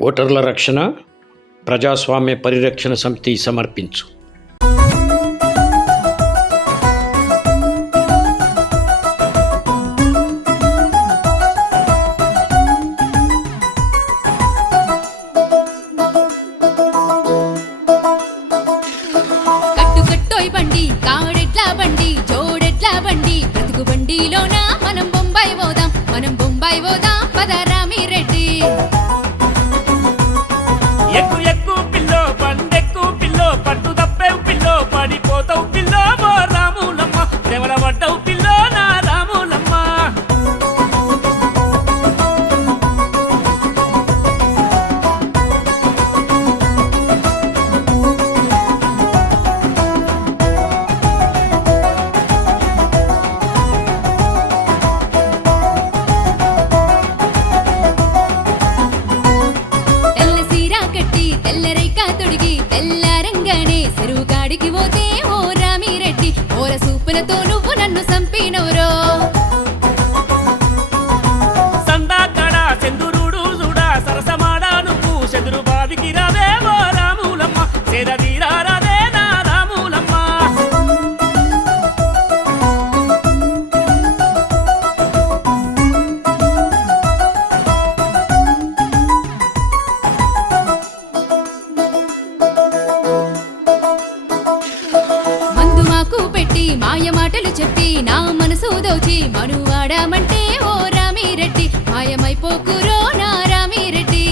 ఓటర్ల రక్షణ ప్రజాస్వామ్య పరిరక్షణ సమితి సమర్పించు. బండి కావడెట్లా బండి జోడెట్లా బండి బ్రతుకు బండిలోన మనం బొంబాయి పోదాం పదరామి రెడ్డి. ఎక్కు ఎక్కు పిల్లో బండెక్కు పిల్లో పట్టు తప్పేవు పిల్లో పడిపోతావు పిల్లో ఓ రాములమ్మ దేవల పడ్డవు పిల్లో నా రాములమ్మ. తెల్లరైక తొడిగి తెల్లారంగానే చెరువు కాడికి పోతే ఓ రామిరెడ్డి ఓర సూపులతో నువ్వు నన్ను సంపినవురో. సందాకడ సెందురుడు చూడా సరసమాడా నువ్వు చెదురు బావికి రావే ఓ రాములమ్మ సేదీరా రావే నా రాములమ్మ. పెట్టి మాయ మాటలు చెప్పి నా మనసు దోచి మనువాడామంటే ఓ రామిరెడ్డి మాయమైపోకురో నా రామిరెడ్డి.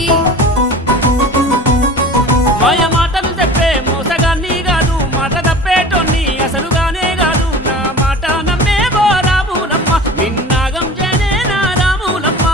మాయ మాటలు చెప్పే మోసగాన్ని కాదు మాట తప్పేటోన్ని అసలుగానే కాదు నా మాట నమ్మే ఓ రాములమ్మ నిన్నాగం చేనే నా రాములమ్మ.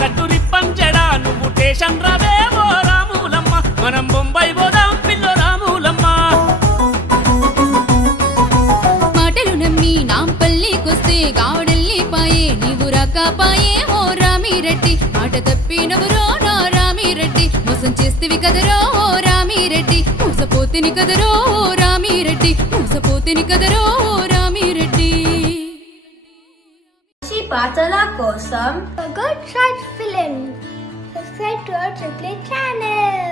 కట్టు రిప్పంచెడా నువ్వు టేషన్ రావే ఓ రాములమ్మ మనం బొంబాయి పోదాం పిల్లో రాములమ్మ. మాటలు నమ్మి నాంపల్లికొస్తే గావడెల్లిపాయే నీవు రాకపాయే ఓ రామిరెడ్డి మాట తప్పినవురో నా రామిరెడ్డి మోసం చేస్తేవి కదరో ఓ రామిరెడ్డి మోసపోతిని కదరో ఓ రామిరెడ్డి మోసపోతిని కదరో ఓ రామిరెడ్డి. పాటల కోసం Good Shot Film. Subscribe to our AAA channel.